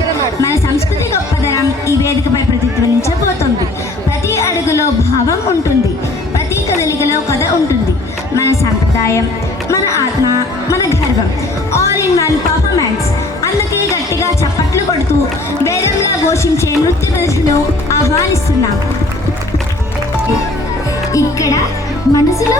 గోదావరి. మన సంస్కృతి గొప్పదనం ఈ వేదికపై ప్రతిధ్వనించబోతోంది. ప్రతి అడుగులో భావం ఉంటుంది, ప్రతి కదలికలో కథ ఉంటుంది. మన సంప్రదాయం, మన ఆత్మ, మన గర్వం, ఆల్ ఇన్ వన్ పర్ఫార్మెన్స్. అందుకే గట్టిగా చప్పట్లు కొడుతూ వేదంలా ఘోషించే నృత్య ప్రదర్శనను ఆహ్వానిస్తున్నాం. ఇక్కడ మనసులో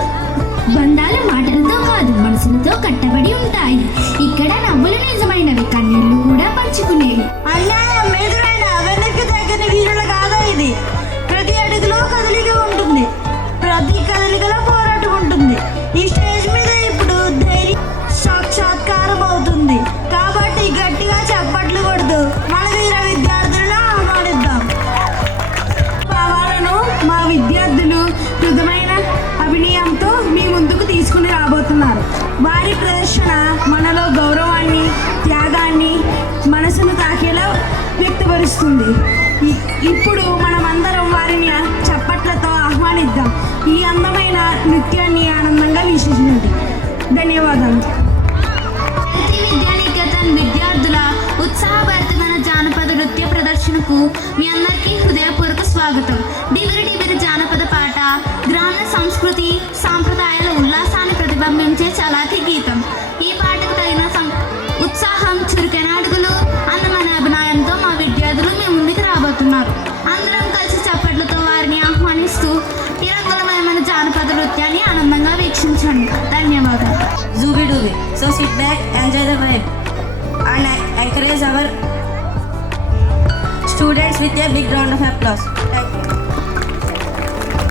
బంధాలు మాటలతో కాదు, మనసులతో కట్టబడి ఉంటాయి. ఇక్కడ నవ్వులు నిజమైనవి, కన్నీళ్లు కూడా పంచుకునేవి. అన్యాయం ఎదురైన వెనక్కి తగ్గిన వీరుల కాదా ఇది. ప్రతి అడుగులో కదలిక ఉంటుంది, ప్రతి కదలికలో పోరాటం ఉంటుంది. ఈ స్టేజ్ మీద ఇప్పుడు ధైర్యం సాక్షాత్కారం అవుతుంది. కాబట్టి గట్టిగా చప్పట్లు కొడుతూ మన వీర విద్యార్థులను ఆహ్వానిద్దాం. భావాలను మా విద్యార్థులు మృదుమైన అభినయంతో మీ ముందుకు తీసుకుని రాబోతున్నారు. వారి ప్రదర్శన మనలో గౌరవాన్ని, త్యాగాన్ని మనసును తాకేలా వ్యక్తపరుస్తుంది. ఇప్పుడు మనమందరం వారిని చప్పట్లతో ఆహ్వానిద్దాం. ఈ అందమైన నృత్యాన్ని ఆనందంగా వీక్షించండి. ధన్యవాదాలు. విద్యానికేతన్ విద్యార్థుల ఉత్సాహభరితమైన జానపద నృత్య ప్రదర్శనకు మీ అందరికీ హృదయపూర్వక స్వాగతం. డివిరి జానపద పాట గ్రామీణ సంస్కృతి సాంప్రదాయాల ఉల్లాసాన్ని ప్రతిబింబించే చలాకీ గీతం. ఈ పాటకు తగిన ఉత్సాహం, చురుకైన అడుగులు, అందమైన అభినయంతో మా విద్యార్థులు మీ ముందుకు రాబోతున్నారు. అందరం కలిసి చప్పట్లతో వారిని ఆహ్వానిస్తూ ఈ రంగులమయమైన జానపద నృత్యాన్ని ఆనందంగా వీక్షించండి. ధన్యవాదాలు. Zooby-dooby. So sit back, enjoy the vibe, and encourage our students with a big round of applause. Thank you.